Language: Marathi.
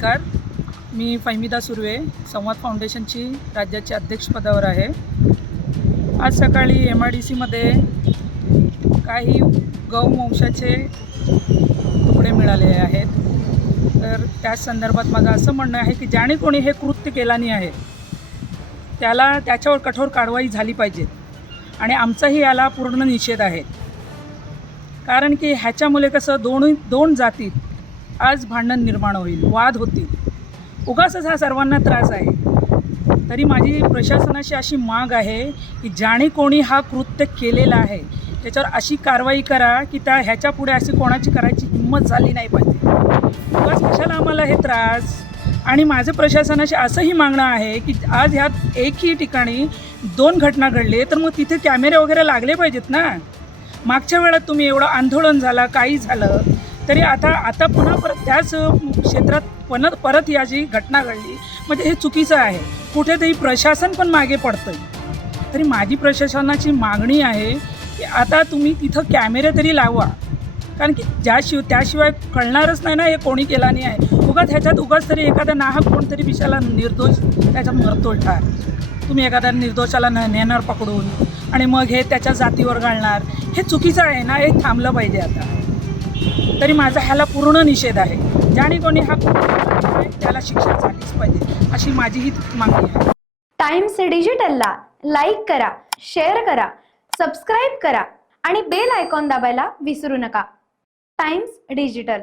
नमस्कार, मी फैमिदा सुर्वे, संवाद फाउंडेशनची राज्याच्या अध्यक्षपदावर आहे। आज सकाळी MIDCमध्ये काही गौवंशाचे तुकडे मिळाले आहेत। तर त्याच संदर्भात माझं असं म्हणणं आहे की ज्याने कोणी हे कृत्य केल्याने आहे त्याला त्याच्यावर कठोर कारवाई झाली पाहिजे आणि आमचाही याला पूर्ण निषेध आहे। कारण की ह्याच्यामुळे कसं दोन जातीत आज भांडण निर्माण होईल, वाद होतील, उगाचच हा सर्वांना त्रास आहे। तरी माझी प्रशासनाशी अशी माग आहे की ज्याने कोणी हा कृत्य केलेला आहे त्याच्यावर अशी कारवाई करा की ह्याच्या पुढे अशी कोणाची करायची हिंमत झाली नाही पाहिजे। उगाच कशाला आम्हाला हे त्रास। आणि माझं प्रशासनाशी असंही मागणं आहे की आज ह्यात एकही ठिकाणी 2 घटना घडले तर मग तिथे कॅमेरे वगैरे लागले पाहिजेत ना। मागच्या वेळात तुम्ही एवढं आंदोलन झालं, काही झालं तरी आता पुन्हा परत त्याच क्षेत्रात परत याची घटना घडली म्हणजे हे चुकीचं आहे। कुठेतरी प्रशासन पण मागे पडतं। तरी माझी प्रशासनाची मागणी आहे की आता तुम्ही तिथं कॅमेरे तरी लावा, कारण की त्याशिवाय कळणारच नाही ना हे कोणी केला नाही आहे। उगाच तरी एखादा नाहक कोणतरी विषयाला निर्दोष त्याच्यात मरतो ठार। तुम्ही एखाद्या निर्दोषाला नेणार पकडून आणि मग हे त्याच्या जातीवर घालणार, हे चुकीचं आहे ना। हे थांबलं पाहिजे आता। तरी माझा ह्याला पूर्ण निषेध आहे। ज्याने कोणी हा त्याला शिक्षा झालीच पाहिजे अशी माझीही मागणी आहे। टाइम्स डिजिटलला लाईक करा, शेअर करा, सबस्क्राईब करा आणि बेल आयकॉन दाबायला विसरू नका। Times digital.